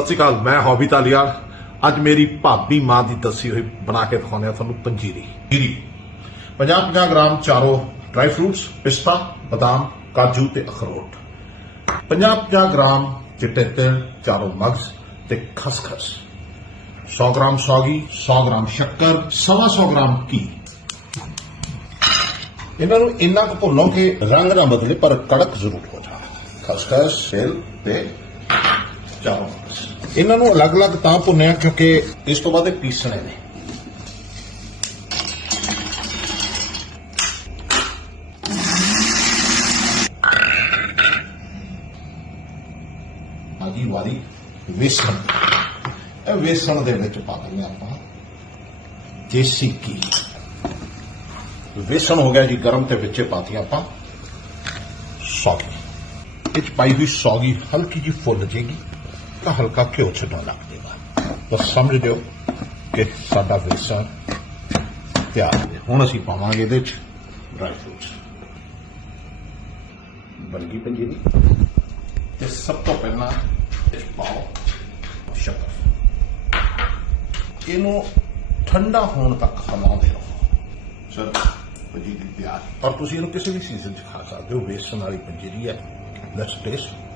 ਸਤਿ ਸ਼੍ਰੀ ਅਕਾਲ, ਮੈਂ ਹੌਬੀ ਤਾਲੀਆਲ ਅੱਜ ਮੇਰੀ ਭਾਬੀ ਮਾਂ ਦੀ ਦੱਸੀ ਹੋਈ ਬਣਾ ਕੇ ਦਿਖਾਉਂਦੇ ਆ ਤੁਹਾਨੂੰ ਪੰਜੀਰੀ। ਜੀਰੀ 50-50 ਗ੍ਰਾਮ ਚਾਰੋ ਡਰਾਈ ਫਰੂਟਸ, ਪਿਸਤਾ, ਬਦਾਮ, ਕਾਜੂ ਤੇ ਅਖਰੋਟ। 50-50 ਗ੍ਰਾਮ ਚਿੱਟੇ ਤਿਲ, ਚਾਰੋ ਮਗਜ਼ ਤੇ ਖਸਖਸ। 100 ਗ੍ਰਾਮ ਸੌਗੀ 100 ਗ੍ਰਾਮ ਸ਼ੱਕਰ 100 ਗ੍ਰਾਮ ਘੀ। ਇਹਨਾਂ ਨੂੰ ਇੰਨਾ ਕੁ ਭੁੰਨੋ ਕਿ ਰੰਗ ਨਾ ਬਦਲੇ, ਪਰ ਕੜਕ ਜ਼ਰੂਰ ਹੋ ਜਾਵੇ। ਖਸਖਸ ਤਿਲ ਤੇ ਚਾਰੋਂ ਮਗਜ਼। ਇਹਨਾਂ ਨੂੰ ਅਲੱਗ-ਅਲੱਗ ਤਾਂ ਭੁੰਨਿਆ ਕਿਉਂਕਿ ਇਸ ਤੋਂ ਬਾਅਦ ਇਹ ਪੀਸਣੇ ਨੇ। ਆਦੀ ਵਾਰੀ ਵੇਸਣ। ਇਹ ਵੇਸਣ ਦੇ ਵਿੱਚ ਪਾ ਦਿੰਦੇ ਆਪਾਂ। ਦੇਸੀ ਘੀ। ਵੇਸਣ ਹੋ ਗਿਆ ਜੀ, ਗਰਮ ਤੇ ਵਿੱਚੇ ਪਾਤੀ ਆਪਾਂ। ਸੌਗੀ। ਇਹ 'ਚ ਪਾਈ ਹੋਈ ਸੌਗੀ ਹਲਕੀ ਜੀ ਫੁੱਲ ਜੇਗੀ। ਤਾਂ ਹਲਕਾ ਘਿਓ ਛੱਡਣ ਲੱਗ ਜਾਏਗਾ ਤਾਂ ਸਮਝ ਦਿਓ ਕਿ ਸਾਡਾ ਵੇਸਣ ਤਿਆਰ ਹੈ ਹੁਣ ਅਸੀਂ ਪਾਵਾਂਗੇ ਇਹਦੇ 'ਚ ਡਰਾਈ ਫਰੂਟਸ ਬਣ ਪੰਜੀਰੀ ਤੇ ਸਭ ਤੋਂ ਪਹਿਲਾਂ ਇਹ ਪਾਓ ਸ਼ੱਕਰ ਇਹਨੂੰ ਠੰਡਾ ਹੋਣ ਤੱਕ ਹਲਾਉਂਦੇ ਰਹੋ ਸਰ ਪੰਜੀਰੀ ਤਿਆਰ ਪਰ ਤੁਸੀਂ ਇਹਨੂੰ ਕਿਸੇ ਵੀ ਸੀਜ਼ਨ 'ਚ ਖਾ ਸਕਦੇ ਹੋ ਵੇਸਣ ਵਾਲੀ ਪੰਜੀਰੀ ਹੈ ਲੈਟਸ ਟੇਸਟ